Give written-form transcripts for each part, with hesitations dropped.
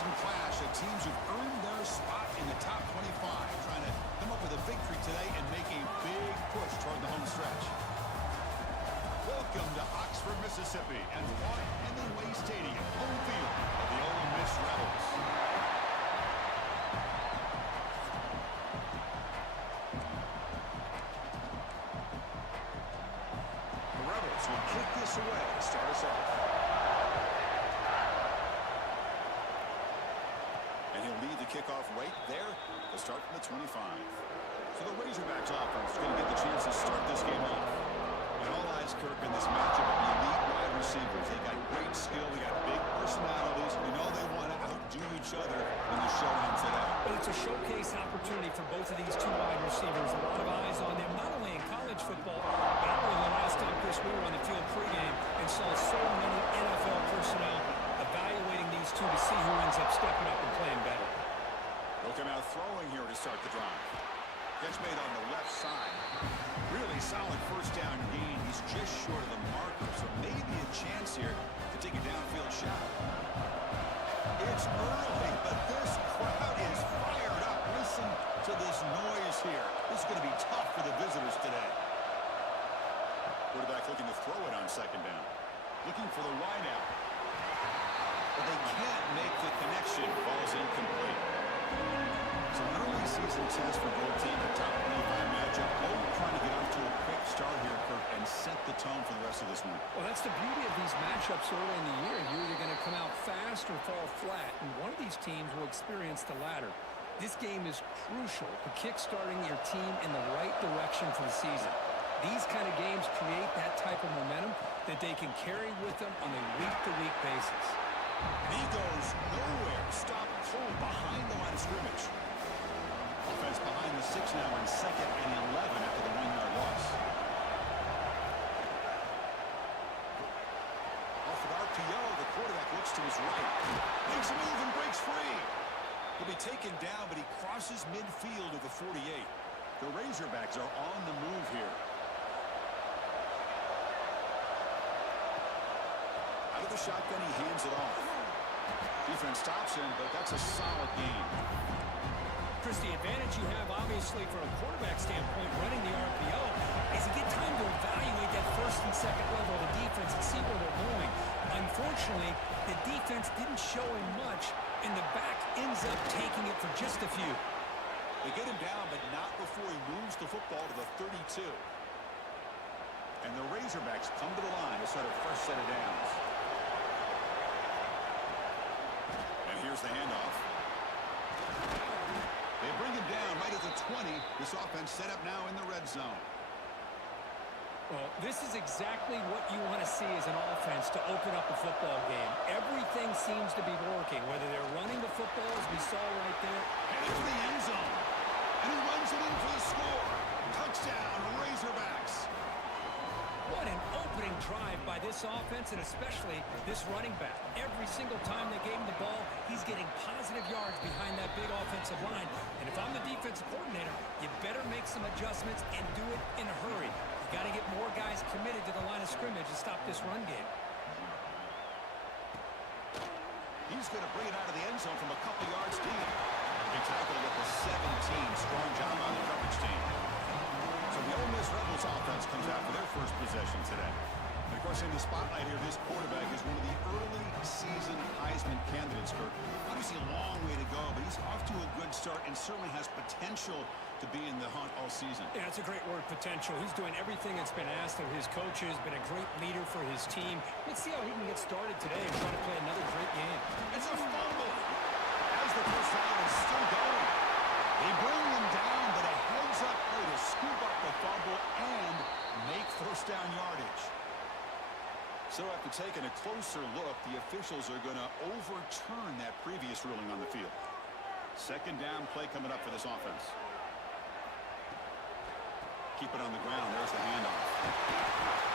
preseason clash of teams who've earned their spot in the top 25, trying to come up with a victory today and make a big push toward the home stretch. Welcome to Oxford, Mississippi, and Watt Hemingway Stadium, home field of the Ole Miss Rebels. The Rebels will kick this away to start us off. And he'll lead the kickoff right there to start from the 25. So the Razorbacks offense is going to get the chance to start this game off. And all eyes, Kirk, in this matchup of the elite wide receivers. They got great skill. They got big personalities. We know they want to outdo each other in the showdown today. But it's a showcase opportunity for both of these two wide receivers. A lot of eyes on them, not only in college football, but I remember the last time, Chris, we were on the field pregame and saw so many NFL personnel evaluating these two to see who ends up stepping up and playing better. They'll come out throwing here to start the drive. Catch made on the left side. Really solid first down gain. He's just short of the marker, so maybe a chance here to take a downfield shot. It's early, but this crowd is fired up. Listen to this noise here. This is going to be tough for the visitors today. Quarterback looking to throw it on second down. Looking for the wide out. But they can't make the connection. Ball's incomplete. So an early season test for both teams, a top 25 matchup. Both trying to get off to a quick start here, Kirk, and set the tone for the rest of this one. Well, that's the beauty of these matchups early in the year. You're either going to come out fast or fall flat, and one of these teams will experience the latter. This game is crucial to kick-starting your team in the right direction for the season. These kind of games create that type of momentum that they can carry with them on a week-to-week basis. And he goes nowhere. Stop cold behind the line of scrimmage. Offense behind the 6 now in 2nd and 11 after the 1-yard loss. Off an RPO, the quarterback looks to his right. Makes a move and breaks free. He'll be taken down, but he crosses midfield of the 48. The Razorbacks are on the move here. Out of the shotgun, he hands it off. Defense stops him, but that's a solid gain. Chris, the advantage you have, obviously, from a quarterback standpoint, running the RPO, is you get time to evaluate that first and second level of the defense and see where they're going. Unfortunately, the defense didn't show him much, and the back ends up taking it for just a few. They get him down, but not before he moves the football to the 32. And the Razorbacks come to the line to start a fresh set of downs. And here's the handoff. They bring him down right at the 20. This offense set up now in the red zone. Well, this is exactly what you want to see as an offense to open up a football game. Everything seems to be working, whether they're running the football, as we saw right there. And into the end zone. And he runs it in for the score. Touchdown, Razorbacks. What an opening drive by this offense, and especially this running back. Every single time they gave him the ball, he's getting positive yards behind that big offensive line. And if I'm the defensive coordinator, you better make some adjustments and do it in a hurry. You got to get more guys committed to the line of scrimmage to stop this run game. He's going to bring it out of the end zone from a couple yards deep. He tackled it at the 17. Strong job on the coverage team. So the Ole Miss Rebels offense comes out for their first possession today. And of course, in the spotlight here, this quarterback is one of the early season Heisman candidates, Kirk. Obviously a long way to go, but he's off to a good start and certainly has potential to be in the hunt all season. Yeah, it's a great word, potential. He's doing everything that's been asked of his coaches, been a great leader for his team. Let's see how he can get started today and try to play another great game. It's a fumble as the first down is still going. They bring him down, but a heads-up play to scoop up the fumble and make first down yardage. So after taking a closer look, the officials are going to overturn that previous ruling on the field. Second down play coming up for this offense. Keep it on the ground. There's the handoff.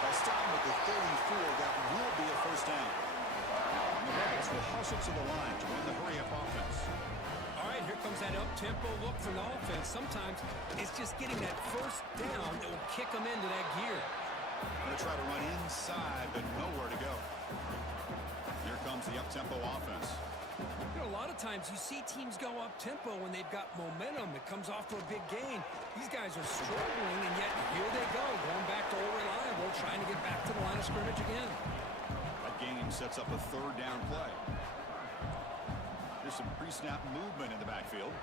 They'll stop him at the 34. That will be a first down. And the Rebels will hustle to the line to run the hurry-up offense. All right, here comes that up-tempo look from the offense. Sometimes it's just getting that first down that will kick them into that gear. Going to try to run inside, but nowhere to go. Here comes the up-tempo offense. You know, a lot of times you see teams go up-tempo when they've got momentum. It comes off to a big gain. These guys are struggling, and yet here they go, going back to old reliable, trying to get back to the line of scrimmage again. That gain sets up a third down play. There's some pre-snap movement in the backfield.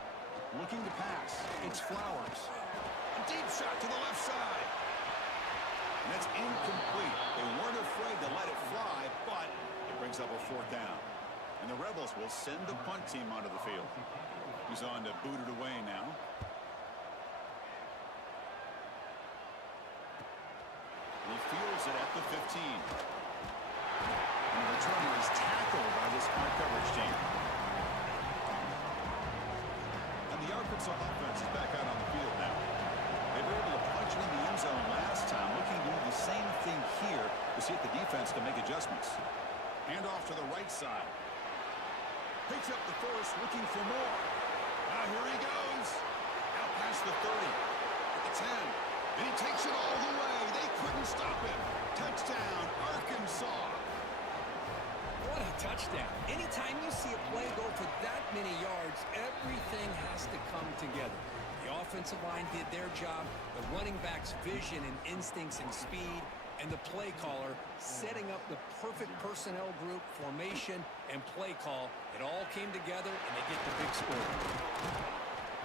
Looking to pass. It's Flowers. A deep shot to the left side. And that's incomplete. They weren't afraid to let it fly, but it brings up a fourth down. And the Rebels will send the punt team onto the field. He's on to boot it away now. He fields it at the 15. And the returner is tackled by this punt coverage team. And the Arkansas offense is back out on the field now. They were able to punch it in the end zone last time, looking to do the same thing here to see if the defense can make adjustments. Hand off to the right side. Picks up the first, looking for more. Now here he goes. Out past the 30. At the 10. And he takes it all the way. They couldn't stop him. Touchdown, Arkansas. What a touchdown. Anytime you see a play go for that many yards, everything has to come together. The offensive line did their job, the running back's vision and instincts and speed, and the play caller setting up the perfect personnel group, formation, and play call. It all came together, and they get the big score.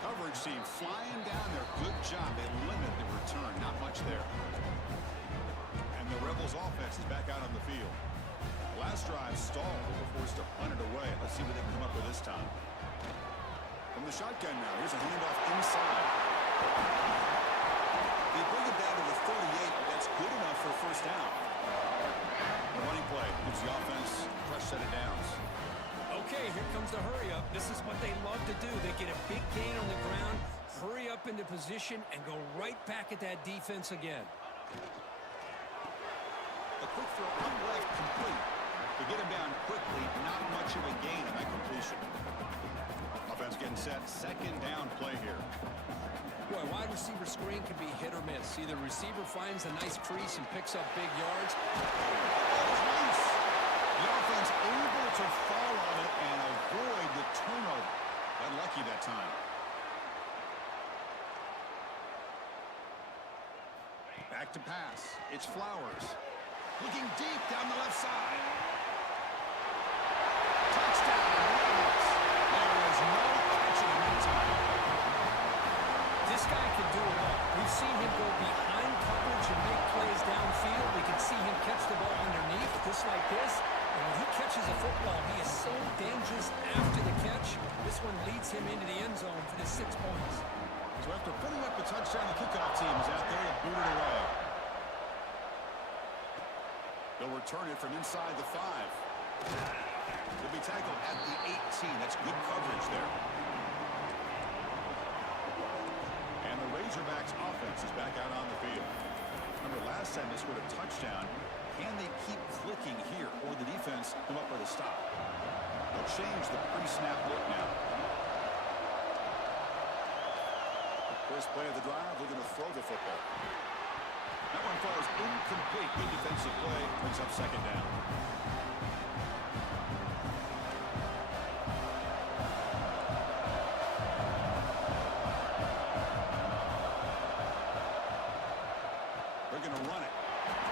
Coverage team flying down there. Good job. They limit the return. Not much there. And the Rebels offense is back out on the field. Last drive stalled. They were forced to punt it away. Let's see what they can come up with this time. From the shotgun now. Here's a handoff inside. They bring it down to the 38, but that's good enough for a first down. The running play gives the offense a fresh set of downs. Okay, here comes the hurry up. This is what they love to do. They get a big gain on the ground, hurry up into position, and go right back at that defense again. A quick throw on left, complete. To get him down quickly, not much of a gain on that completion. Offense getting set, second down play here. Boy, wide receiver screen can be hit or miss. Either receiver finds a nice crease and picks up big yards. The offense able to fall on it and avoid the turnover. Got lucky that time. Back to pass. It's Flowers. Looking deep down the left side. Touchdown, Rebels. There is no catching that time. This guy can do it all. We've seen him go behind coverage and make plays downfield. We can see him catch the ball underneath, just like this. And when he catches a football, he is so dangerous after the catch. This one leads him into the end zone for the 6 points. So after putting up the touchdown, the kickoff team is out there to boot it away. They'll return it from inside the 5. They'll be tackled at the 18. That's good coverage there. And the Razorbacks offense is back out on the field. Remember, last time they scored a touchdown. Can they keep clicking here, or the defense come up with a stop? They'll change the pre-snap look now. First play of the drive, they're going to throw the football. That one falls incomplete. Good defensive play, brings up second down. They're going to run it.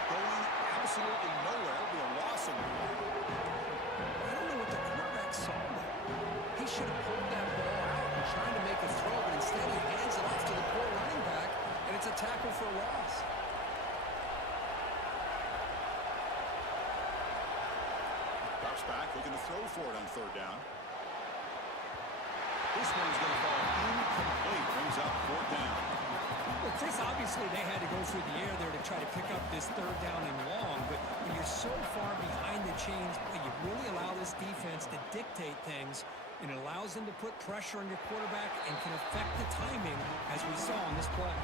Going absolutely nowhere. It'll be a loss of the ball. I don't know what the quarterback saw there. He should have pulled that ball out and trying to make a throw, but instead he hands it off to the poor running back, and it's a tackle for a loss. Drops back, looking to throw for it on third down. This one's going to fall incomplete. Brings up fourth down. Well, Chris, obviously they had to go through the air there to try to pick up this third down and long, but when you're so far behind the chains, you really allow this defense to dictate things, and it allows them to put pressure on your quarterback and can affect the timing, as we saw on this play.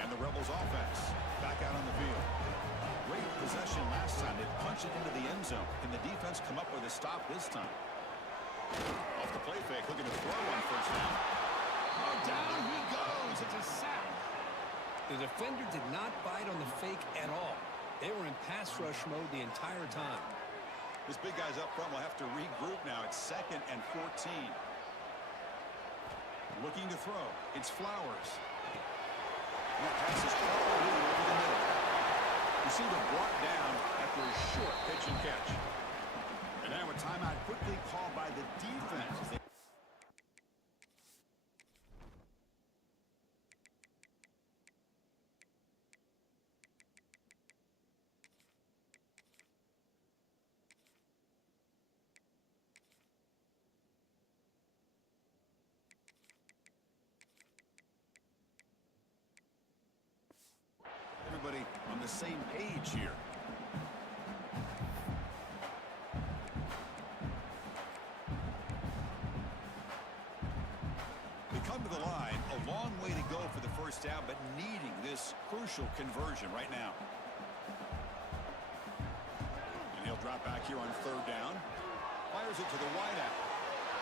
And the Rebels offense back out on the field. Great possession last time. They punched it into the end zone. Can the defense come up with a stop this time? Off the play fake, looking to throw on first down. Oh, down he goes. It's a sack. The defender did not bite on the fake at all. They were in pass rush mode the entire time. This big guy's up front will have to regroup now. It's 2nd and 14. Looking to throw. It's Flowers. And that pass is probably over the middle. Receiver brought down after a short pitch and catch. And now a timeout quickly called by the defense. Everybody on the same page here. They come to the line, a long way to go for the first down, but needing this crucial conversion right now. And he'll drop back here on 3rd down. Fires it to the wideout.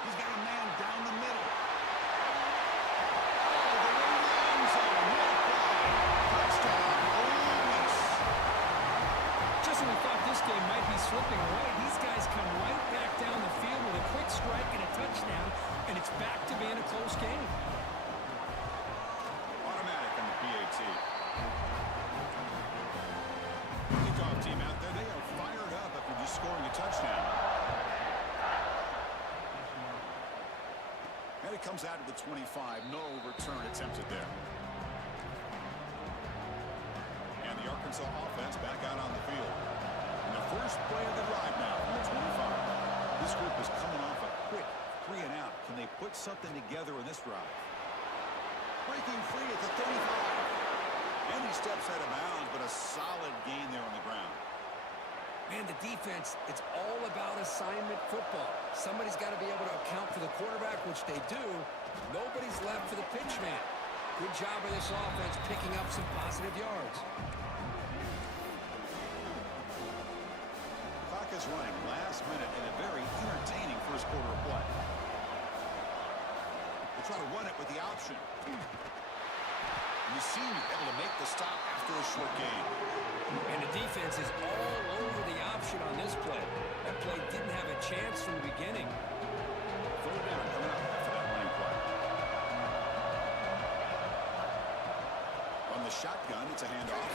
He's got a man down the middle. Just when we thought this game might be slipping away, these guys come right back down the field with a quick strike and a touchdown, and it's back to being a close game. Automatic on the PAT. Kickoff team out there, they are fired up after just scoring a touchdown. And it comes out of the 25. No return attempted there. And the Arkansas offense back out on the field. And the first play of the drive now from the 25. This group is coming off a quick 3 and out. Can they put something together in this drive? Breaking free at the 35. And he steps out of bounds, but a solid gain there on the ground. Man, the defense, it's all about assignment football. Somebody's got to be able to account for the quarterback, which they do. Nobody's left for the pitch man. Good job of this offense picking up some positive yards. Clock is running last minute in a very entertaining first quarter of play. They try to run it with the option. You see me able to make the stop after a short gain. And the defense is all over the option on this play. That play didn't have a chance from the beginning. 3rd down coming up after that running play. On the shotgun, it's a handoff.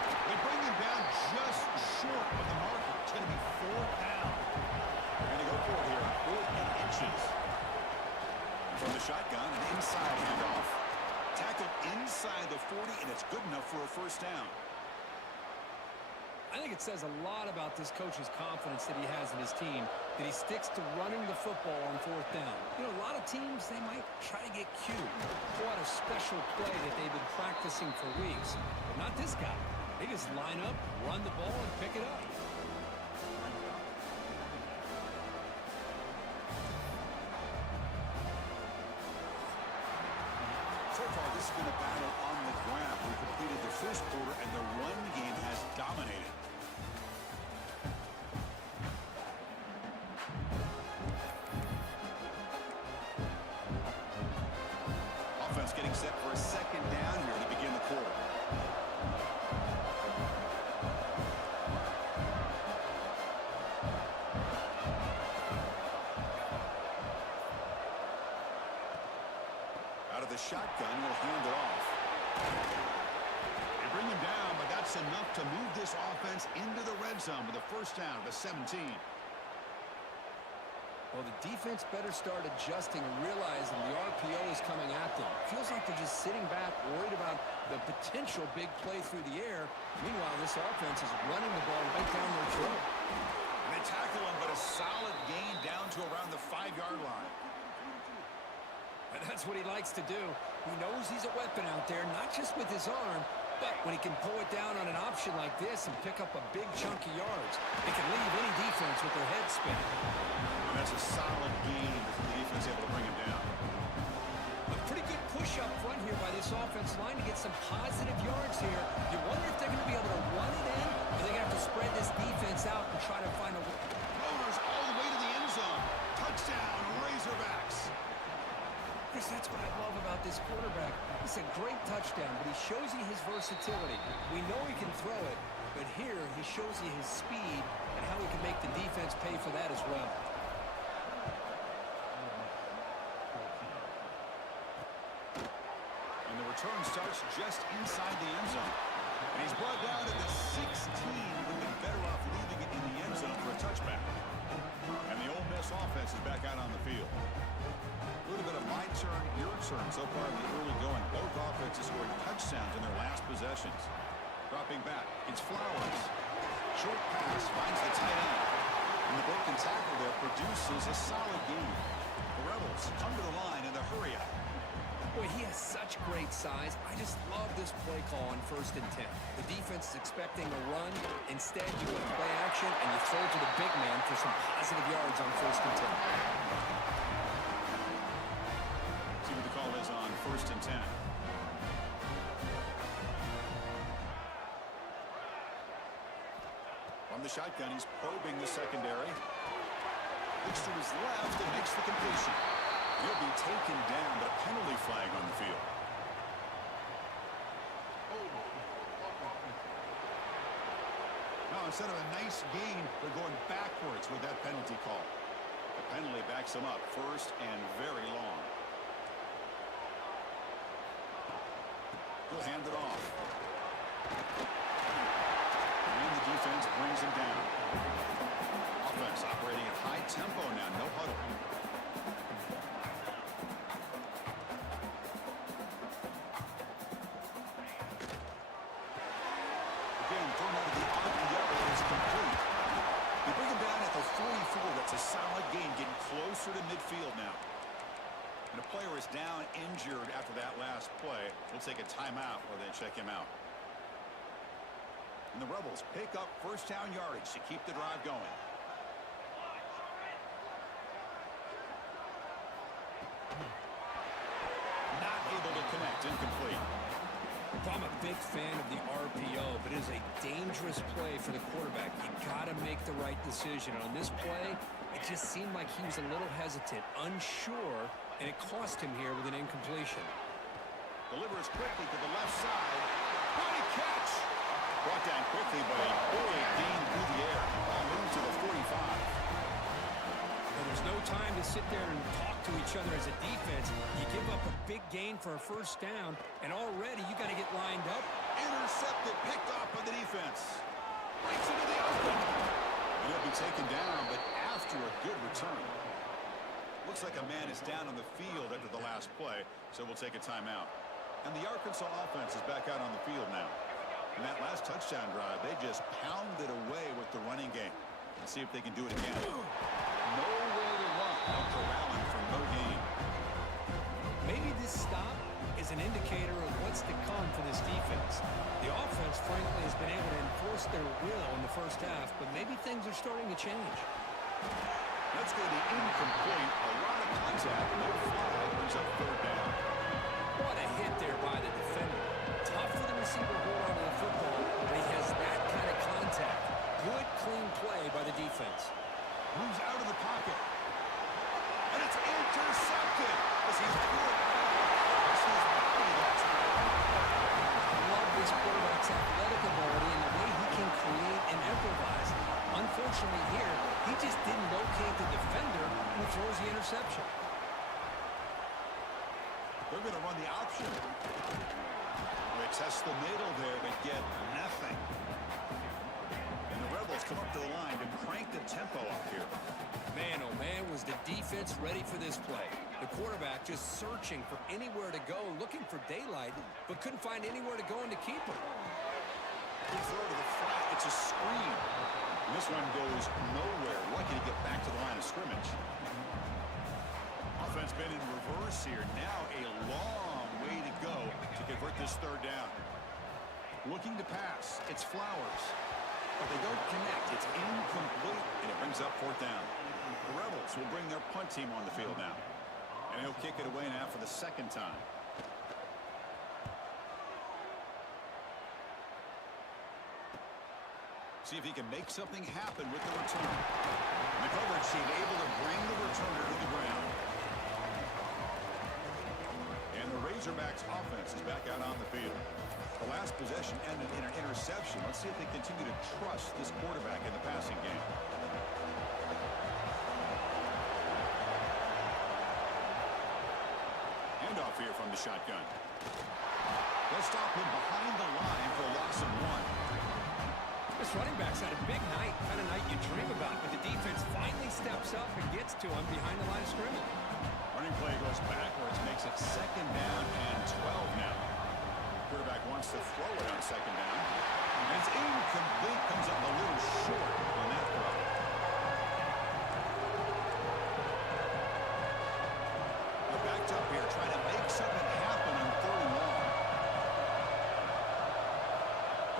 They bring him down just short of the marker. It's going to be 4th down. They're going to go for it here. 4 inches. From the shotgun, an inside handoff. Tackled inside the 40, and it's good enough for a first down. I think it says a lot about this coach's confidence that he has in his team, that he sticks to running the football on 4th down. You know, a lot of teams, they might try to get cute, pull out a special play that they've been practicing for weeks. But not this guy. They just line up, run the ball, and pick it up. So far, this has been a battle on the ground. We completed the first quarter, and the run game has dominated. Offense getting set for a 2nd down here to begin the quarter. Out of the shotgun, will hand it off. They bring him down, but that's enough to move this offense into the red zone with a first down to 17. Well, the defense better start adjusting and realizing the RPO is coming at them. Feels like they're just sitting back, worried about the potential big play through the air. Meanwhile, this offense is running the ball right down their throat. And they tackle him, but a solid gain down to around the 5-yard line. And that's what he likes to do. He knows he's a weapon out there, not just with his arm, but when he can pull it down on an option like this and pick up a big chunk of yards, it can leave any defense with their head spinning. And that's a solid gain as the defense able to bring him down. A pretty good push up front here by this offense line to get some positive yards here. You wonder if they're going to be able to run it in, or they're going to have to spread this defense out and try to find a... Motors all the way to the end zone. Touchdown, Razorbacks. Chris, that's what I love about this quarterback. It's a great touchdown, but he shows you his versatility. We know he can throw it, but but here he shows you his speed and how he can make the defense pay for that as well. And the return starts just inside the end zone. And he's brought down to the 16. Would have been better off leaving it in the end zone for a touchback. And the Ole Miss offense is back out on the field. A little bit of my turn, your turn so far in the early going. Both offenses scored touchdowns in their last possessions. Dropping back, it's Flowers. Short pass finds the tight end. And the broken tackle there produces a solid gain. The Rebels come to the line in the hurry up. Boy, he has such great size. I just love this play call on 1st and 10. The defense is expecting a run. Instead, you go play action, and you throw to the big man for some positive yards on 1st and 10. See what the call is on 1st and 10. From the shotgun, he's probing the secondary. Looks to his left and makes the completion. He'll be taken down, but a penalty flag on the field. Now, instead of a nice gain, they're going backwards with that penalty call. The penalty backs him up 1st and very long. He'll hand it off. And the defense brings him down. Offense operating at high tempo now, no huddle. Solid game, getting closer to midfield now. And a player is down injured after that last play. We'll take a timeout or then check him out. And the Rebels pick up 1st down yardage to keep the drive going. Not able to connect, incomplete. I'm a big fan of the RPO, but it is a dangerous play for the quarterback. You got to make the right decision. On this play, it just seemed like he was a little hesitant, unsure, and it cost him here with an incompletion. Delivers quickly to the left side. Great catch! Brought down quickly by a big gain through the air. Ball moved to the 45. Well, there's no time to sit there and talk to each other as a defense. You give up a big gain for a 1st down, and already you got to get lined up. Intercepted, picked off by the defense. Breaks into the open. And he'll be taken down, but after a good return. Looks like a man is down on the field after the last play, so we'll take a timeout. And the Arkansas offense is back out on the field now. In that last touchdown drive, they just pounded away with the running game. Let's see if they can do it again. Nowhere to run. Corralling for no gain. Maybe this stop is an indicator of what's to come for this defense. The offense, frankly, has been able to enforce their will in the 1st half, but maybe things are starting to change. Let's go to incomplete. A lot of contact. No flag. Brings up 3rd down. What a hit there by the defender. Tough for the receiver to hold on to the football, but he has that kind of contact. Good, clean play by the defense. Moves out of the pocket. And it's intercepted as he's good. This is body that time. I love this quarterback's athletic ability and the way he can create and improvise. Unfortunately here, he just didn't locate the defender who throws the interception. They're going to run the option. They test the middle there, but get nothing. And the Rebels come up to the line to crank the tempo up here. Man, oh man, was the defense ready for this play. The quarterback just searching for anywhere to go, looking for daylight, but couldn't find anywhere to go in the keeper. Good throw to the flat. It's a screen. And this one goes nowhere. Lucky to get back to the line of scrimmage. Offense been in reverse here. Now a long way to go to convert this 3rd down. Looking to pass. It's Flowers. But they don't connect. It's incomplete, and it brings up 4th down. The Rebels will bring their punt team on the field now. And he'll kick it away now for the 2nd time. See if he can make something happen with the return. And the coverage team able to bring the returner to the ground. And the Razorbacks offense is back out on the field. The last possession ended in an interception. Let's see if they continue to trust this quarterback in the passing game. Handoff here from the shotgun. They'll stop him behind the line for a loss of 1. This running back's had a big night, kind of night you dream about, but the defense finally steps up and gets to him behind the line of scrimmage. Running play goes backwards, makes it 2nd down and 12 now. Quarterback wants to throw it on 2nd down. And it's incomplete, comes up a little short on that throw. They're backed up here, trying to make something happen on 3rd and long.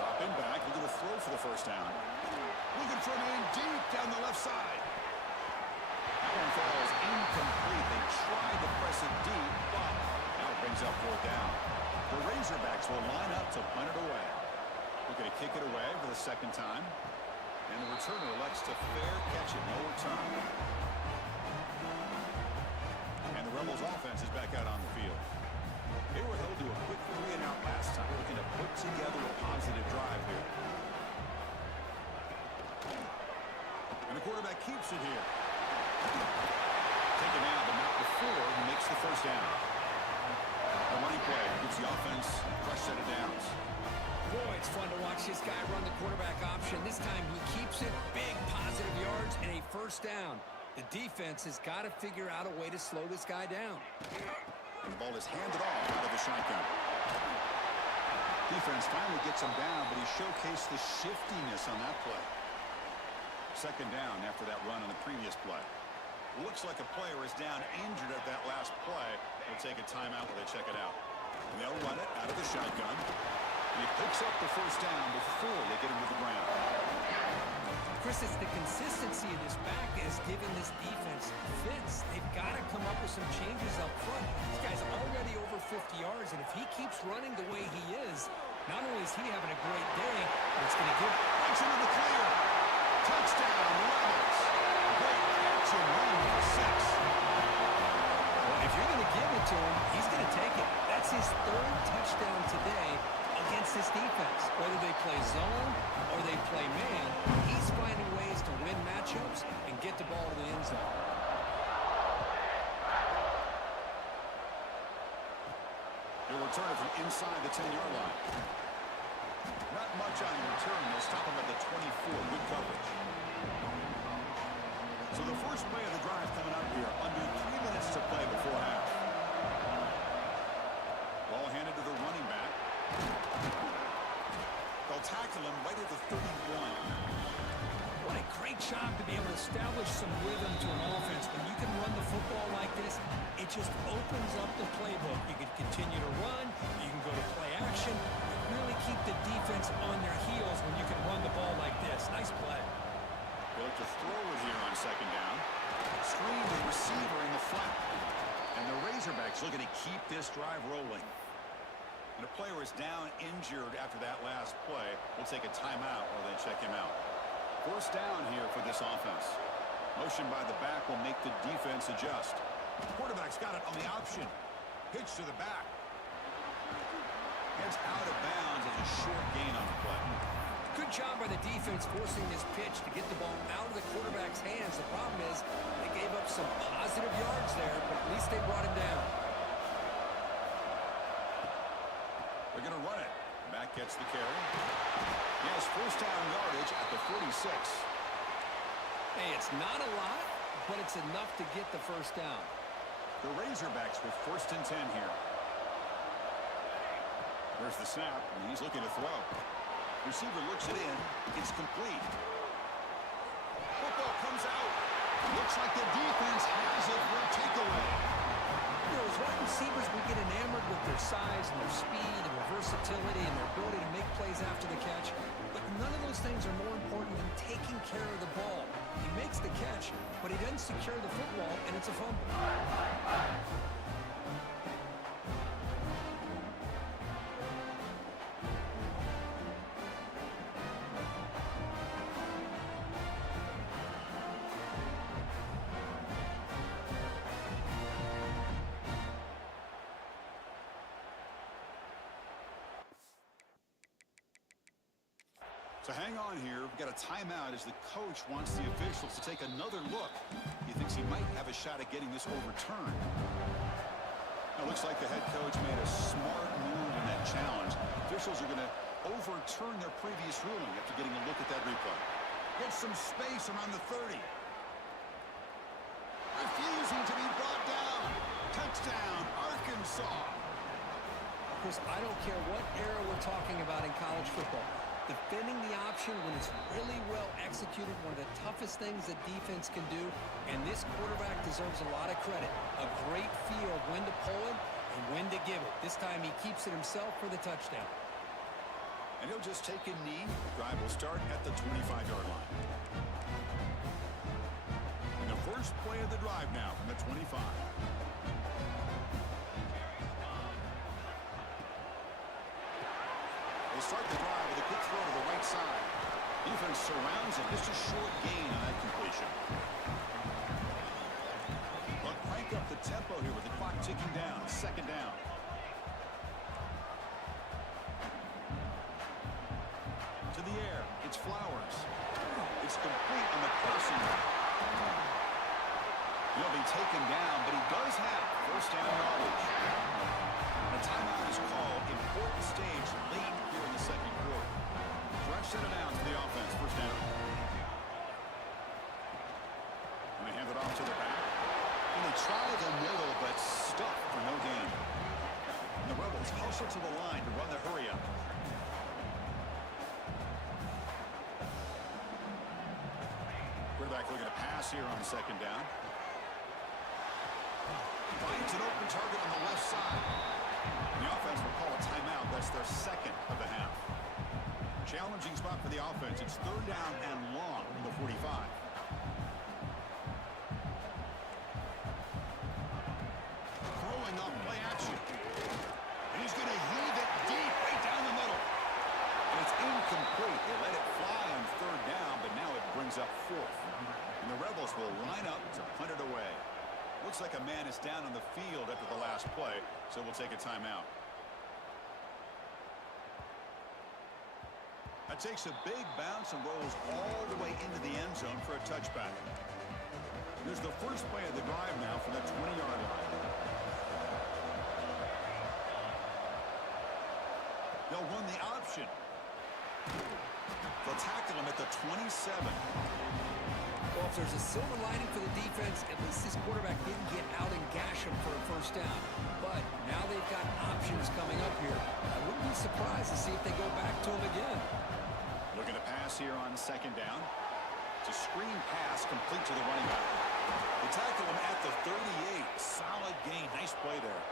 Dropping back, looking to throw for the 1st down. Looking for a man deep down the left side. That one falls incomplete. They tried to press it deep, but now it brings up 4th down. The Razorbacks will line up to punt it away. Looking to kick it away for the 2nd time. And the returner elects to fair catch it, no return. And the Rebels offense is back out on the field. They were held to a quick 3-and-out last time, looking to put together a positive drive here. And the quarterback keeps it here. Taken out, but not before he makes the 1st down. The running play gives the offense a fresh set of downs. Boy, it's fun to watch this guy run the quarterback option. This time he keeps it, big positive yards, and a 1st down. The defense has got to figure out a way to slow this guy down. And the ball is handed off out of the shotgun. Defense finally gets him down, but he showcased the shiftiness on that play. 2nd down after that run on the previous play. Looks like a player is down injured at that last play. They'll take a timeout while they check it out. And they'll run it out of the shotgun. And he picks up the 1st down before they get him to the ground. Chris, it's the consistency of this back is giving this defense fits. They've got to come up with some changes up front. This guy's already over 50 yards, and if he keeps running the way he is, not only is he having a great day, but it's going to give... Breaks into the clear. Touchdown, Rebels. Great catch and run for 6. Well, if you're going to give it to him, he's going to take it. That's his 3rd touchdown today against this defense. Whether they play zone or they play man, he's finding ways to win matchups and get the ball to the end zone. He'll return it from inside the 10-yard line. Not much on the return. They'll stop him at the 24. Good coverage. So the first play of the drive coming up here. Under 3 minutes to play before half. Ball handed to the running back. They'll tackle him right at the 31. What a great job to be able to establish some rhythm to an offense. When you can run the football like this, it just opens up the playbook. You can continue to run. You can go to play action. You really keep the defense on their heels when you can run the ball like this. Nice play. They look to throw it here on 2nd down. Screen the receiver in the flat. And the Razorbacks looking to keep this drive rolling. And a player is down injured after that last play. We'll take a timeout while they check him out. 1st down here for this offense. Motion by the back will make the defense adjust. Quarterback's got it on the option. Pitch to the back. Heads out of bounds as a short gain on the play. Good job by the defense forcing this pitch to get the ball out of the quarterback's hands. The problem is they gave up some positive yards there, but at least they brought him down. They're going to run it. Mack gets the carry. He has 1st down yardage at the 46. Hey, it's not a lot, but it's enough to get the 1st down. The Razorbacks with 1st and 10 here. There's the snap, and he's looking to throw. Receiver looks it in. It's complete. Football comes out. Looks like the defense has it for a takeaway. You know, as wide receivers, we get enamored with their size and their speed and their versatility and their ability to make plays after the catch. But none of those things are more important than taking care of the ball. He makes the catch, but he doesn't secure the football, and it's a fumble. So hang on here. We've got a timeout as the coach wants the officials to take another look. He thinks he might have a shot at getting this overturned. It looks like the head coach made a smart move in that challenge. Officials are going to overturn their previous ruling after getting a look at that replay. Gets some space around the 30. Refusing to be brought down. Touchdown, Arkansas. Chris, I don't care what era we're talking about in college football. Defending the option when it's really well executed, one of the toughest things that defense can do, and this quarterback deserves a lot of credit. A great feel of when to pull it and when to give it. This time he keeps it himself for the touchdown. And he'll just take a knee. The drive will start at the 25-yard line. And the first play of the drive now from the 25. They start the drive with a quick throw to the right side. Defense surrounds it. Just a short gain on that completion. But crank up the tempo here with the clock ticking down. Second down. To the air. It's Flowers. It's complete on the crossing. He'll be taken down, but he does have first down yardage. A timeout is called. Important stage late here in the second quarter. Fresh set of downs to the offense. First down. And they hand it off to the back. And they try the middle, but stuck for no gain. And the Rebels hustle to the line to run the hurry up. Quarterback looking to pass here on second down. Finds an open target on the left side. The offense will call a timeout. That's their second of the half. Challenging spot for the offense. It's third down and long from the 45. Throwing off play action. And he's going to heave it deep right down the middle. And it's incomplete. They let it fly on third down, but now it brings up fourth. And the Rebels will line up to punt it away. Looks like a man is down on the field after the last play, so we'll take a timeout. That takes a big bounce and rolls all the way into the end zone for a touchback. There's the first play of the drive now from the 20-yard line. They'll run the option. They'll tackle him at the 27. Well, if there's a silver lining for the defense, at least this quarterback didn't get out and gash him for a first down. But now they've got options coming up here. I wouldn't be surprised to see if they go back to him again. Looking to pass here on second down. It's a screen pass complete to the running back. They tackle him at the 38. Solid gain. Nice play there.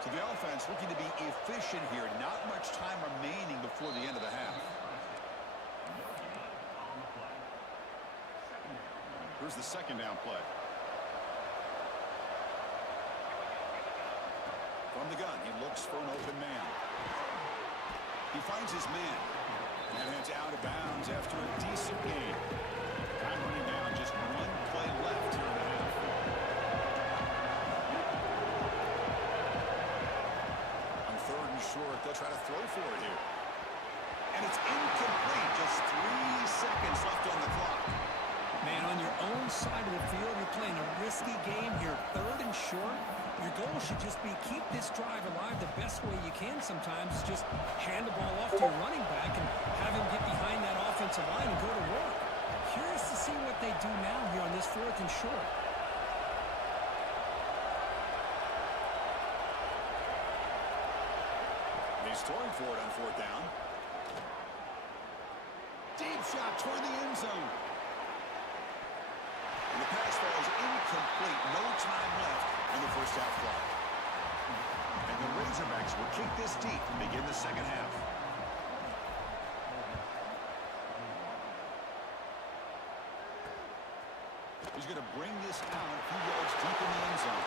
So the offense looking to be efficient here. Not much time remaining before the end of the half. Here's the second down play. From the gun, he looks for an open man. He finds his man. And heads out of bounds after a decent gain. Time running down, just one play left here in the half. On third and short, they'll try to throw for it here. And it's incomplete. Just 3 seconds left on the clock. Man, on your own side of the field, you're playing a risky game here. Third and short. Your goal should just be keep this drive alive the best way you can sometimes. Just hand the ball off to your running back and have him get behind that offensive line and go to work. Curious to see what they do now here on this fourth and short. He's throwing for it on fourth down. Deep shot toward the end zone. And the pass falls incomplete. No time left in the first half clock. And the Razorbacks will kick this deep and begin the second half. He's going to bring this out a few yards deep in the end zone.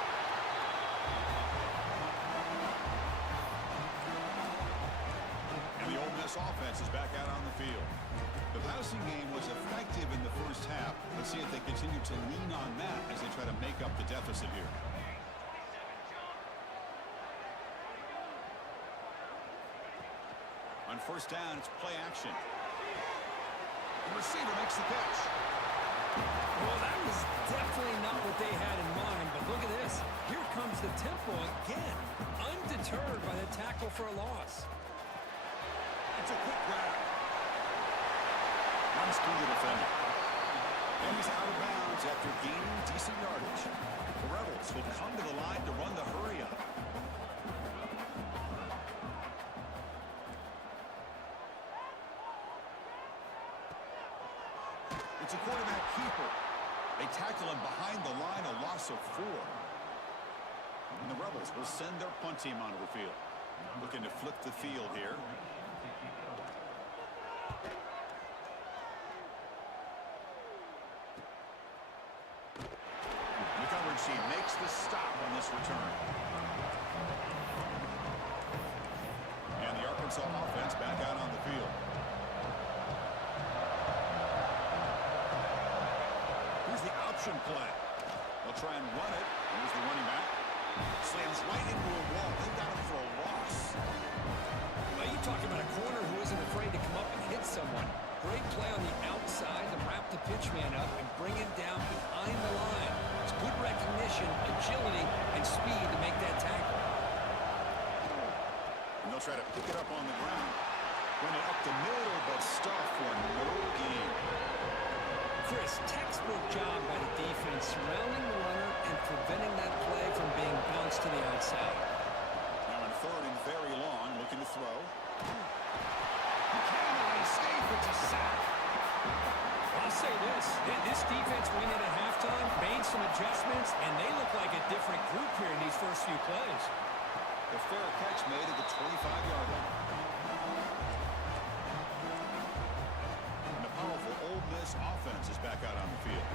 And the Ole Miss offense is back out on the field. The passing game was effective in the first half. Let's see if they continue to lean on that as they try to make up the deficit here. On first down, it's play action. receiver makes the catch. Well, that was definitely not what they had in mind, but look at this. Here comes the tempo again, undeterred by the tackle for a loss. It's a quick grab. Runs through the defender. And he's out of bounds after gaining decent yardage. The Rebels will come to the line to run the hurry up. It's a quarterback keeper. They tackle him behind the line, a loss of 4. And the Rebels will send their punt team onto the field. Looking to flip the field here. The coverage team makes the stop on this return. And the Arkansas offense back out on the field. Here's the option play. They'll try and run it. Here's the running back. Slams right into a wall. They've got him for a loss. Well, you talking about a corner who isn't afraid to come up and hit someone. Great play on the outside to wrap the pitch man up and bring him down behind the line. It's good recognition, agility, and speed to make that tackle. And they'll try to pick it up on the ground. Run it up the middle, but stuff for no gain. Chris, textbook job by the defense surrounding the runner and preventing that play from being bounced to the outside. Now on 3rd and very long, looking to throw. Can't safe, it's a sack. I'll say this defense went in at halftime, made some adjustments, and they look like a different group here in these first few plays. The fair catch made at the 25-yard line. And the powerful Ole Miss offense is back out on the field.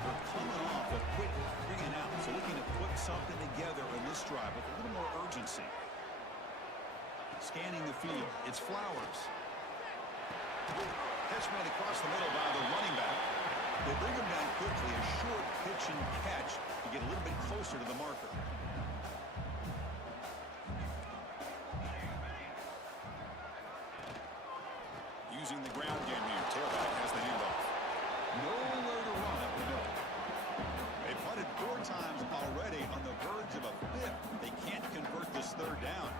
They're coming off a quick 3-and-out, so looking to put something together in this drive with a little more urgency. Scanning the field, it's Flowers. Catch made across the middle by the running back. They bring him down quickly, a short pitch and catch to get a little bit closer to the marker. Using the ground game here, tailback has the handoff. Nowhere to run up the middle. They punted 4 times already on the verge of a 5th. They can't convert this 3rd down.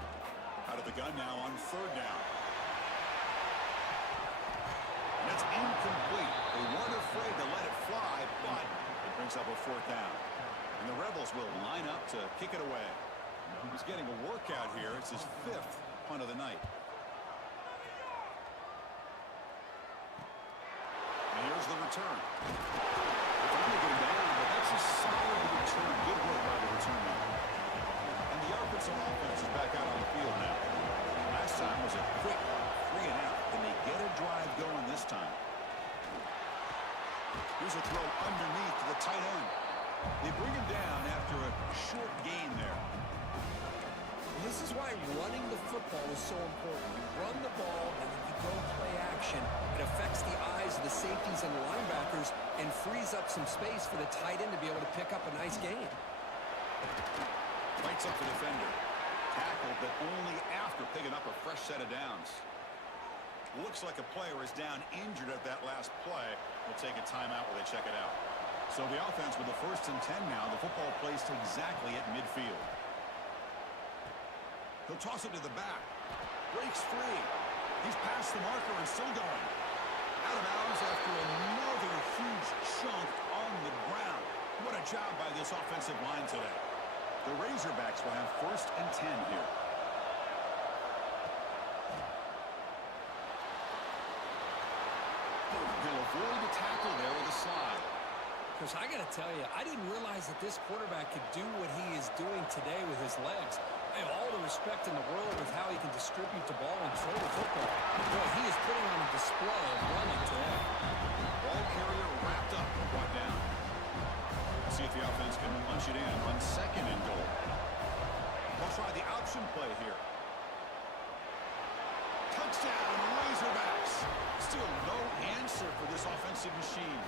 Out of the gun now on 3rd down. And that's incomplete. They weren't afraid to let it fly, but it brings up a 4th down. And the Rebels will line up to kick it away. He's getting a workout here. It's his 5th punt of the night. And here's the return. They're trying to get him down, but that's a solid return. Good work by the return man. And the Arkansas offense is back out on the field now. Last time was a quick 3-and-out. Can they get a drive going this time? Here's a throw underneath to the tight end. They bring him down after a short gain there. This is why running the football is so important. You run the ball and then you go play action. It affects the eyes of the safeties and the linebackers and frees up some space for the tight end to be able to pick up a nice gain. Lights up the defender. Tackled, but only after picking up a fresh set of downs. Looks like a player is down injured at that last play. We'll take a timeout while they check it out. So the offense with the 1st and 10 now. The football placed exactly at midfield. He'll toss it to the back. Breaks free. He's past the marker and still going. Out of bounds after another huge chunk on the ground. What a job by this offensive line today. The Razorbacks will have 1st and 10 here. He'll avoid the tackle there with a slide. Chris, I got to tell you, I didn't realize that this quarterback could do what he is doing today with his legs. I have all the respect in the world with how he can distribute the ball and throw the football. Boy, he is putting on a display of running today. Ball carrier wrapped up and brought down. See if the offense can punch it in on 2nd and goal. They'll try the option play here. Touchdown, Razorbacks. Still no answer for this offensive machine.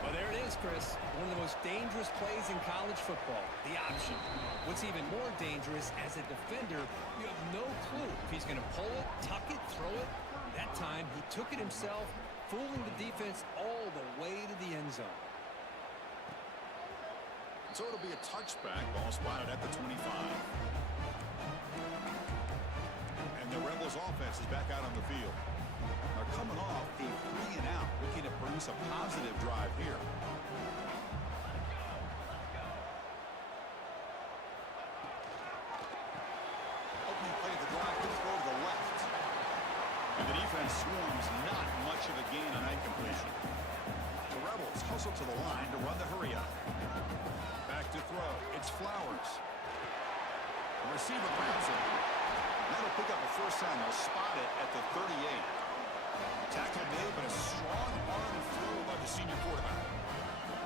Well, there it is, Chris. One of the most dangerous plays in college football, the option. What's even more dangerous, as a defender, you have no clue if he's going to pull it, tuck it, throw it. That time, he took it himself, fooling the defense all the way to the end zone. So it'll be a touchback. Ball spotted at the 25. And the Rebels offense is back out on the field. They're coming off a 3-and-out, looking to produce a positive drive here. Opening play of the drive, good throw to the left. And the defense swarms, not much of a gain on that completion. The Rebels hustle to the line to run the hurry up. Back to throw. It's Flowers. The receiver grabs it. That'll pick up a first down. They'll spot it at the 38. Tackle made, but a strong arm throw by the senior quarterback.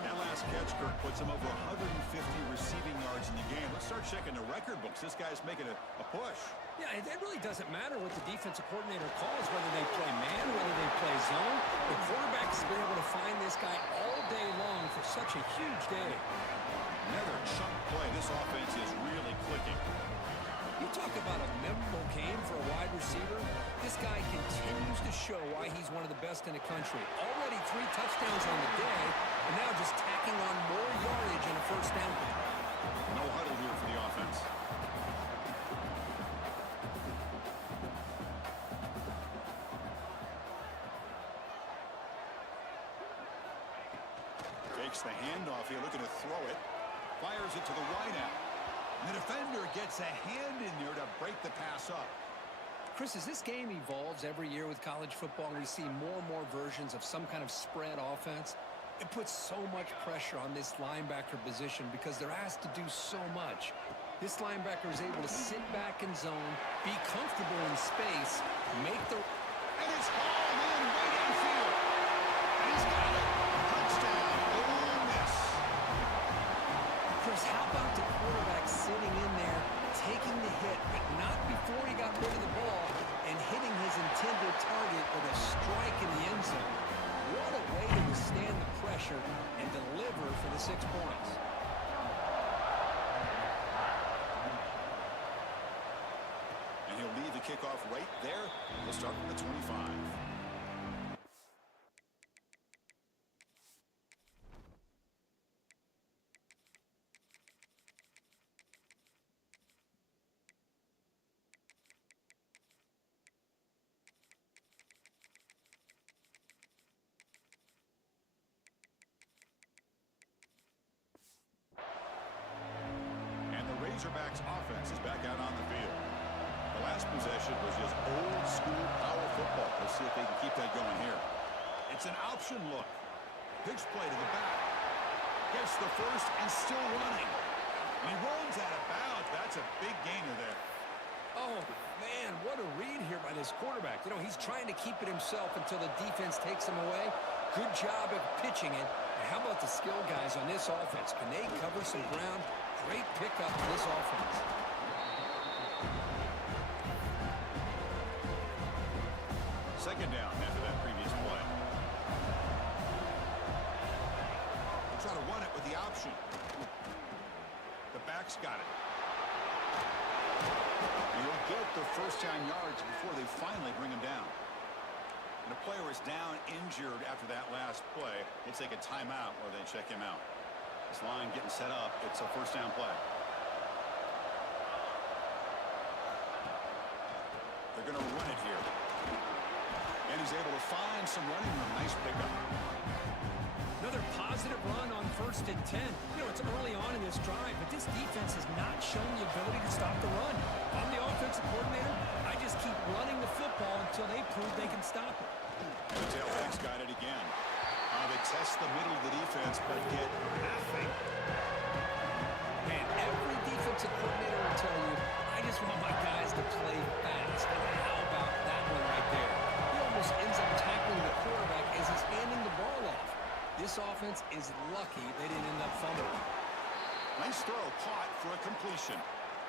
That last catch, Kirk, puts him over 150 receiving yards in the game. Let's start checking the record books. This guy's making a push. Yeah, it really doesn't matter what the defensive coordinator calls, whether they play man, whether they play zone. The quarterback has been able to find this guy all day long for such a huge day. Another chunk play. This offense is really clicking. You talk about a memorable game for a wide receiver. This guy continues to show why he's one of the best in the country. Already 3 touchdowns on the day, and now just tacking on more yardage and a first down. No huddle here for the offense. Takes the handoff here, looking to throw it. Fires it to the wideout. The defender gets a hand in there to break the pass up. Chris, as this game evolves every year with college football, we see more and more versions of some kind of spread offense. It puts so much pressure on this linebacker position because they're asked to do so much. This linebacker is able to sit back in zone, be comfortable in space, make the... And it's hauled in way downfield. And he's got it. Touchdown. Ole Miss. Chris, how about the quarterback sitting in there, taking the hit, but not before he got rid of the ball and hitting his intended target with a strike in the end zone? What a way to withstand the pressure and deliver for the 6 points. And he'll leave the kickoff right there. We'll start from the 25. Razorbacks offense is back out on the field. The last possession was just old school power football. Let's see if they can keep that going here. It's an option look. Pitch play to the back. Gets the first and still running. And he runs out of bounds. That's a big gainer there. Oh, man, what a read here by this quarterback. You know, he's trying to keep it himself until the defense takes him away. Good job of pitching it. And how about the skill guys on this offense? Can they cover some ground? Great pickup for this offense. Second down after that previous play. They'll try to run it with the option. The back's got it. He'll get the first down yards before they finally bring him down. And the player is down injured after that last play. We'll take a timeout or they check him out. This line getting set up. It's a first down play. They're going to run it here. And he's able to find some running room. Nice pickup. Another positive run on 1st and 10. You know, it's early on in this drive, but this defense has not shown the ability to stop the run. If I'm the offensive coordinator, I just keep running the football until they prove they can stop it. And the tailback's got it again. They test the middle of the defense, but get nothing. Man, every defensive coordinator will tell you, I just want my guys to play fast. And how about that one right there? He almost ends up tackling the quarterback as he's handing the ball off. This offense is lucky they didn't end up fumbling. Nice throw, caught for a completion.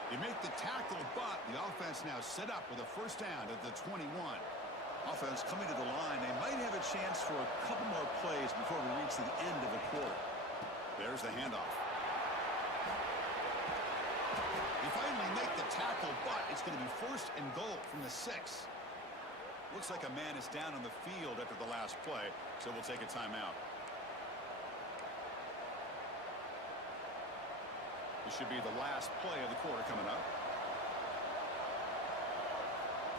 They make the tackle, but the offense now set up with a first down at the 21. Offense coming to the line. They might have a chance for a couple more plays before we reach the end of the quarter. There's the handoff. They finally make the tackle, but it's going to be 1st and goal from the 6. Looks like a man is down on the field after the last play, so we'll take a timeout. This should be the last play of the quarter coming up.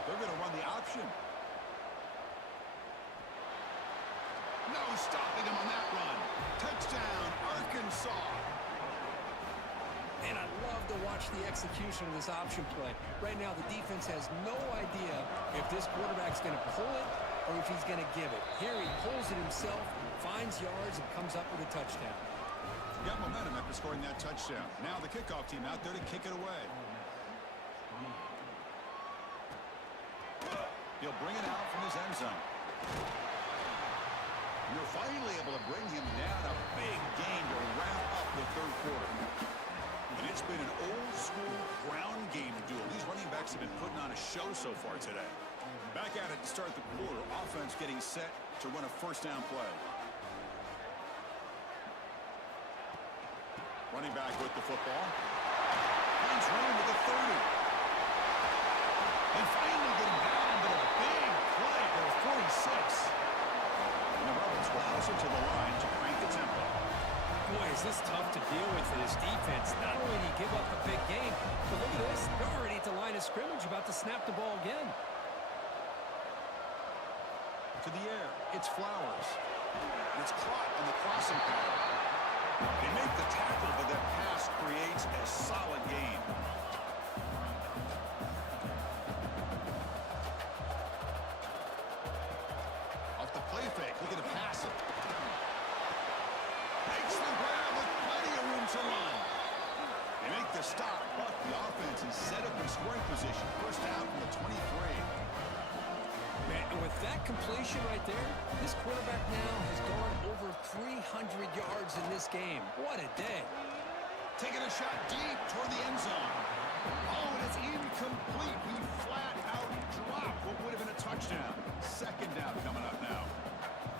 They're going to run the option. No stopping him on that run. Touchdown, Arkansas. And I love to watch the execution of this option play. Right now, the defense has no idea if this quarterback's going to pull it or if he's going to give it. Here he pulls it himself, finds yards, and comes up with a touchdown. Got momentum after scoring that touchdown. Now the kickoff team out there to kick it away. He'll bring it out from his end zone. You're finally able to bring him down. A big gain to wrap up the third quarter. And it's been an old-school ground game duel. These running backs have been putting on a show so far today. Back at it to start the quarter. Offense getting set to run a first down play. Running back with the football. Finds room with the 30. And finally getting down to a big play for a 46. And the Rebels will house it to the line to crank the tempo. Boy, is this tough to deal with for this defense. Not only do you give up a big game, but look at this. They're already at the line of scrimmage about to snap the ball again. To the air, it's Flowers. And it's caught on the crossing pattern. They make the tackle, but that pass creates a solid gain. Off the play fake, looking to pass it. Makes the grab with plenty of room to run. They make the stop, but the offense is set up in scoring position. First down from the 23. Man, and with that completion right there, this quarterback now has gone over 300 yards in this game. What a day. Taking a shot deep toward the end zone. Oh, and it's incomplete. He flat out dropped what would have been a touchdown. Second down coming up now.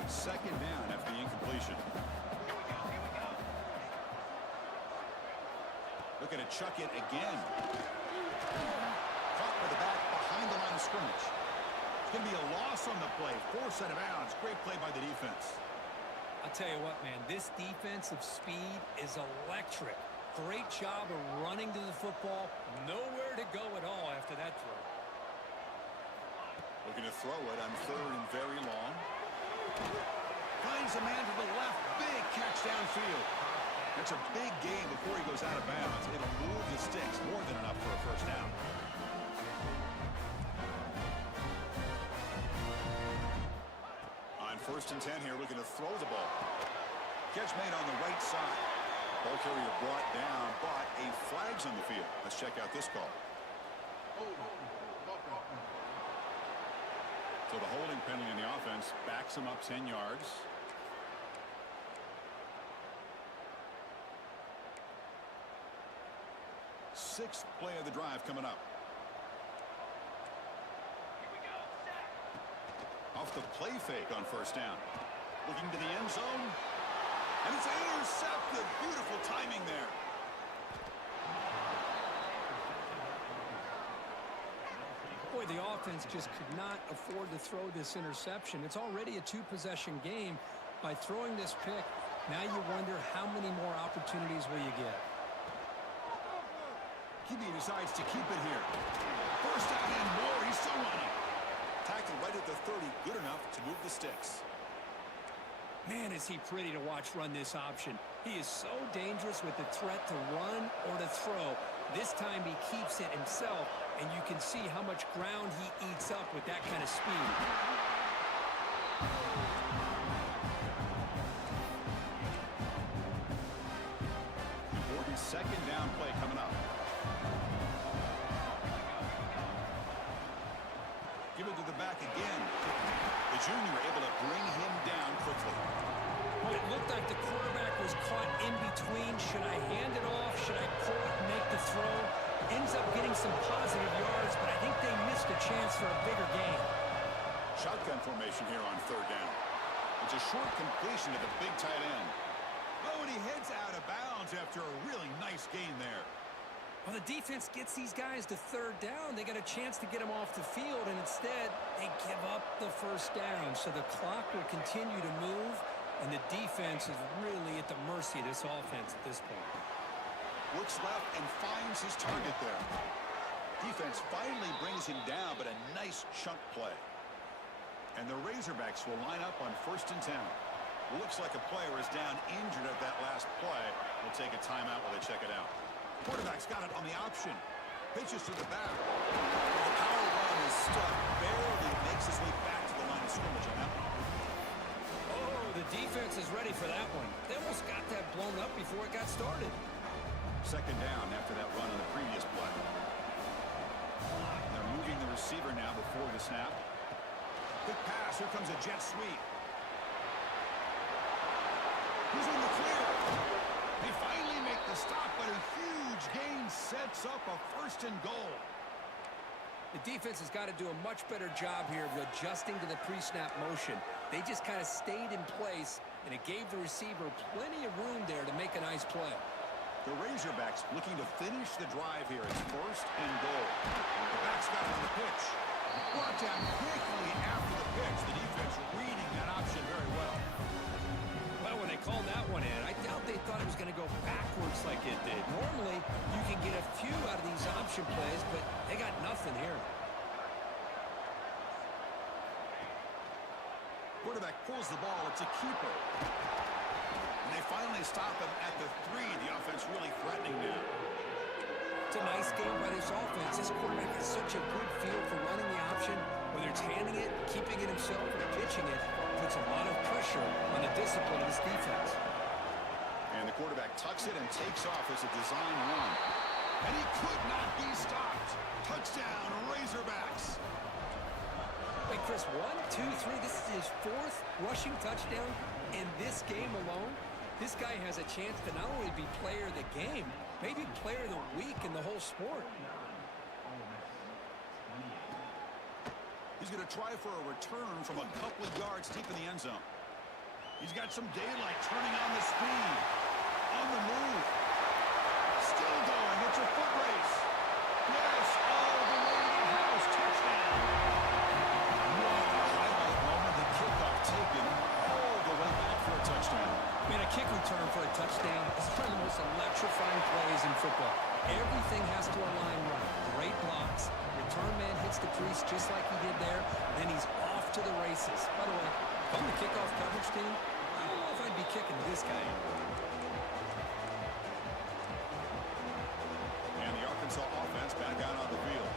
Second down after the incompletion. Looking to chuck it again. Caught by the back behind the line of scrimmage. It's going to be a loss on the play. Forced out of bounds. Great play by the defense. I'll tell you what, man, this defensive speed is electric. Great job of running to the football. Nowhere to go at all after that throw. Looking to throw it on third and very long. Finds a man to the left. Big catch downfield. That's a big gain before he goes out of bounds. It'll move the sticks more than enough for a first down. On 1st and 10 here, looking to throw the ball. Catch made on the right side. Ball carrier brought down, but a flag's on the field. Let's check out this call. So the holding penalty in the offense backs him up 10 yards. Sixth play of the drive coming up. Off the play fake on first down. Looking to the end zone. And it's intercepted. Beautiful timing there. Boy, the offense just could not afford to throw this interception. It's already a two-possession game. By throwing this pick, now you wonder how many more opportunities will you get. QB decides to keep it here. First down and more. He's still running. Tackled right at the 30. Good enough to move the sticks. Man, is he pretty to watch run this option. He is so dangerous with the threat to run or to throw. This time he keeps it himself, and you can see how much ground he eats up with that kind of speed. Important second down play coming up. Give it to the back again. The junior able to bring him down quickly. Well, it looked like the quarterback was caught in between. Should I hand it off? Should I pull it and make the throw? Ends up getting some positive yards, but I think they missed a chance for a bigger gain. Shotgun formation here on third down. It's a short completion to the big tight end. Oh, and he heads out of bounds after a really nice gain there. Well, the defense gets these guys to third down. They got a chance to get them off the field, and instead they give up the first down. So the clock will continue to move, and the defense is really at the mercy of this offense at this point. Looks left and finds his target there. Defense finally brings him down, but a nice chunk play. And the Razorbacks will line up on 1st and 10. Looks like a player is down injured at that last play. We'll take a timeout while they check it out. Quarterback's got it on the option. Pitches to the back. The power run is stuck. Barely makes his way back to the line of scrimmage on that one. Oh, the defense is ready for that one. They almost got that blown up before it got started. 2nd down after that run on the previous play. They're moving the receiver now before the snap. Quick pass. Here comes a jet sweep. He's in the clear. They finally make the stop, but a huge gain sets up a 1st and goal. The defense has got to do a much better job here of adjusting to the pre-snap motion. They just kind of stayed in place, and it gave the receiver plenty of room there to make a nice play. The Razorbacks looking to finish the drive here. It's 1st and goal. The back's got it on the pitch. Brought down quickly after the pitch. The defense reading that option very well. Well, when they called that one in, I doubt they thought it was going to go backwards like it did. Normally, you can get a few out of these option plays, but they got nothing here. Quarterback pulls the ball. It's a keeper. And they finally stop him at the 3. The offense really threatening now. It's a nice game by this offense. This quarterback has such a good feel for running the option, whether it's handing it, keeping it himself, or pitching it. Puts a lot of pressure on the discipline of his defense. And the quarterback tucks it and takes off as a design run. And he could not be stopped. Touchdown, Razorbacks. Hey, Chris, 1, 2, 3. This is his 4th rushing touchdown in this game alone. This guy has a chance to not only be player of the game, maybe player of the week in the whole sport. He's going to try for a return from a couple of yards deep in the end zone. He's got some daylight, turning on the speed. On the move. Still going. It's a foot race. Yes, all the way to the house. Touchdown. What a highlight moment. The kickoff taken all the way back for a touchdown. Man, a kick return for a touchdown is one of the most electrifying plays in football. Everything has to align right. Great blocks. Return man hits the crease just like he did there. Then he's off to the races. By the way, if I'm the kickoff coverage team, I don't know if I'd be kicking to this guy. And the Arkansas offense back out on the field.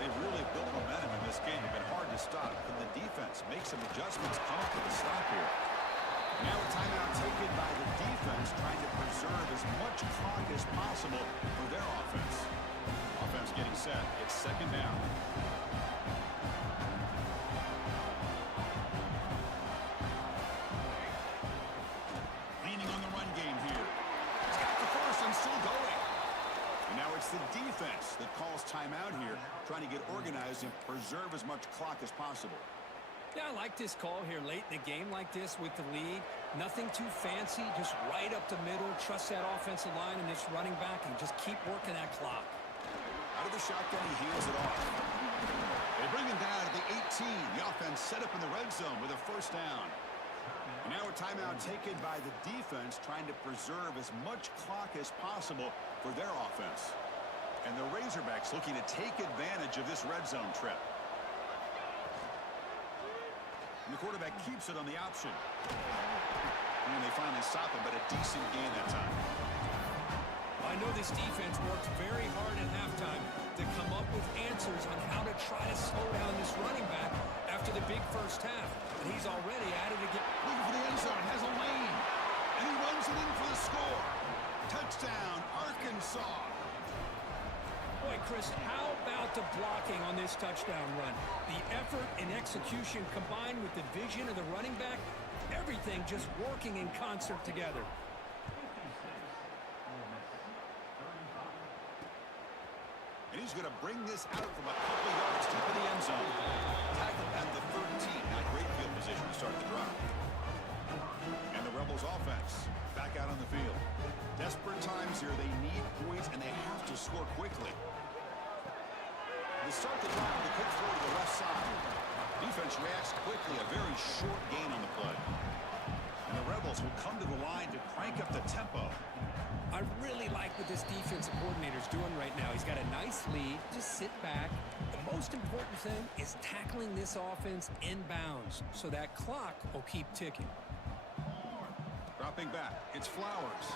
They've really built momentum in this game. It's been hard to stop. Can the defense make some adjustments, come up with a stop here? Now a timeout taken by the defense, trying to preserve as much clock as possible for their offense. Offense getting set. It's 2nd down. Leaning on the run game here. He's got the 1st and still going. And now it's the defense that calls timeout here, trying to get organized and preserve as much clock as possible. Yeah, I like this call here late in the game like this with the lead. Nothing too fancy, just right up the middle. Trust that offensive line and this running back and just keep working that clock. Out of the shotgun, he hands it off. They bring him down at the 18. The offense set up in the red zone with a 1st down. And now a timeout taken by the defense, trying to preserve as much clock as possible for their offense. And the Razorbacks looking to take advantage of this red zone trip. And the quarterback keeps it on the option. And they finally stop him, but a decent gain that time. I know this defense worked very hard at halftime to come up with answers on how to try to slow down this running back after the big first half. And he's already at it again. Looking for the end zone, has a lane. And he runs it in for the score. Touchdown, Arkansas. Boy, Chris, how about the blocking on this touchdown run? The effort and execution combined with the vision of the running back, everything just working in concert together. And he's going to bring this out from a couple of yards deep in the end zone. Tackled at the 13. Not great field position to start the drive. And the Rebels offense back out on the field. Desperate times here. They need points, and they have to score quickly. They start the drive with a quick throw to the left side. Defense reacts quickly. A very short gain on the play. And the Rebels will come to the line to crank up the tempo. I really like what this defensive coordinator's doing right now. He's got a nice lead. Just sit back. The most important thing is tackling this offense inbounds so that clock will keep ticking. Dropping back. It's Flowers.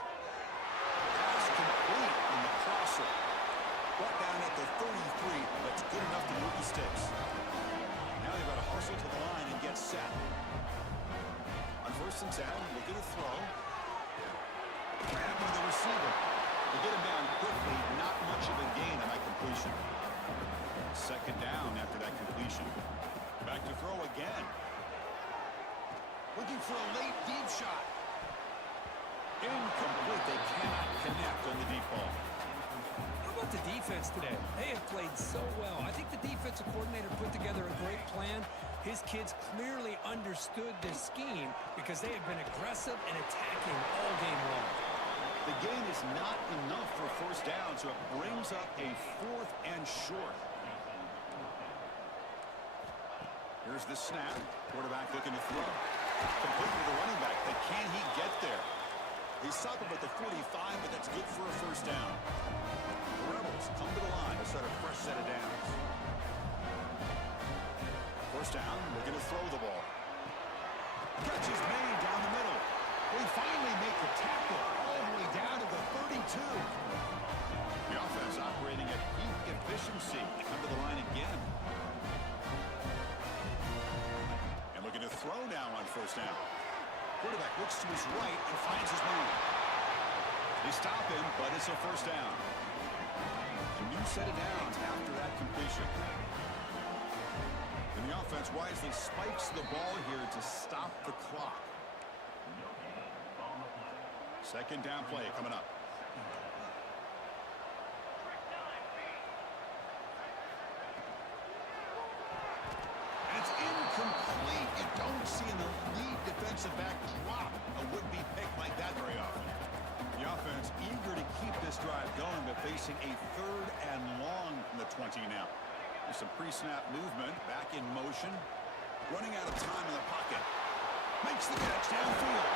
Pass complete on the crosser. Brought down at the 33. That's good enough to move the sticks. Now they've got to hustle to the line and get set. On 1st and 10, we'll get a throw. Grabbing the receiver. To get him down quickly, not much of a gain on that completion. 2nd down after that completion. Back to throw again. Looking for a late deep shot. Incomplete. They cannot connect on the deep ball. How about the defense today? They have played so well. I think the defensive coordinator put together a great plan. His kids clearly understood this scheme because they have been aggressive and attacking all game long. The gain is not enough for 1st down, so it brings up a 4th and short. Here's the snap. Quarterback looking to throw. Complete with the running back, but can he get there? They stop him at the 45, but that's good for a 1st down. The Rebels come to the line to start a fresh set of downs. 1st down, we're going to throw the ball. Catch is made down the middle. They finally make the tackle all the way down to the 32. The offense operating at peak efficiency. Come to the line again. And looking to throw now on 1st down. Quarterback looks to his right and finds his man. They stop him, but it's a 1st down. A new set of downs after that completion. And the offense wisely spikes the ball here to stop the clock. 2nd down play coming up. And it's incomplete. You don't see an elite defensive back drop a would-be pick like that very often. The offense eager to keep this drive going, but facing a 3rd and long from the 20 now. There's some pre-snap movement, back in motion. Running out of time in the pocket. Makes the catch downfield.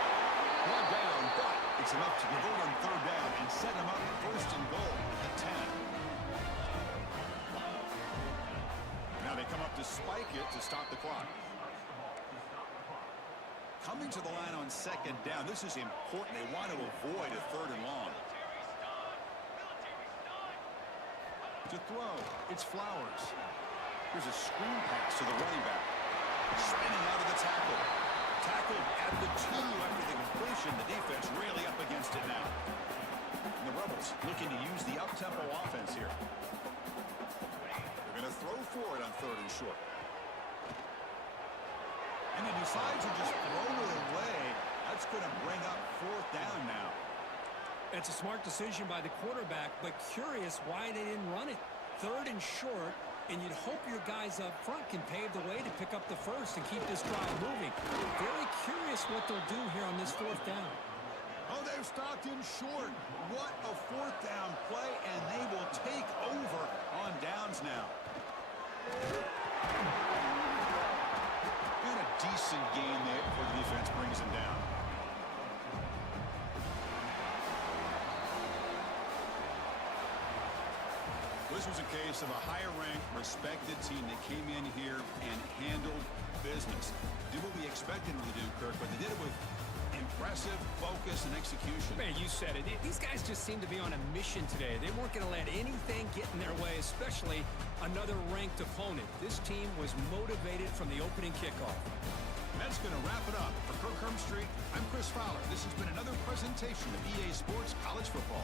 One down, but it's enough to convert on 3rd down and set him up 1st and goal at the 10. Now they come up to spike it to stop the clock. Coming to the line on 2nd down. This is important. They want to avoid a 3rd and long. To throw, it's Flowers. Here's a screen pass to the running back. Spinning out of the tackle. Tackled at the 2 after the completion. The defense really up against it now. And the Rebels looking to use the up-tempo offense here. They're going to throw for it on 3rd and short. And he decides to just throw it away. That's going to bring up 4th down now. It's a smart decision by the quarterback, but curious why they didn't run it. 3rd and short, and you'd hope your guys up front can pave the way to pick up the 1st and keep this drive moving. Very curious what they'll do here on this 4th down. Oh, they've stopped him short. What a 4th down play, and they will take over on downs now. And a decent gain there before the defense brings him down. This was a case of a higher-ranked, respected team that came in here and handled business. Did what we expected them to do, Kirk, but they did it with impressive focus and execution. Man, you said it. These guys just seem to be on a mission today. They weren't going to let anything get in their way, especially another ranked opponent. This team was motivated from the opening kickoff. That's going to wrap it up. For Kirk Street, I'm Chris Fowler. This has been another presentation of EA Sports College Football.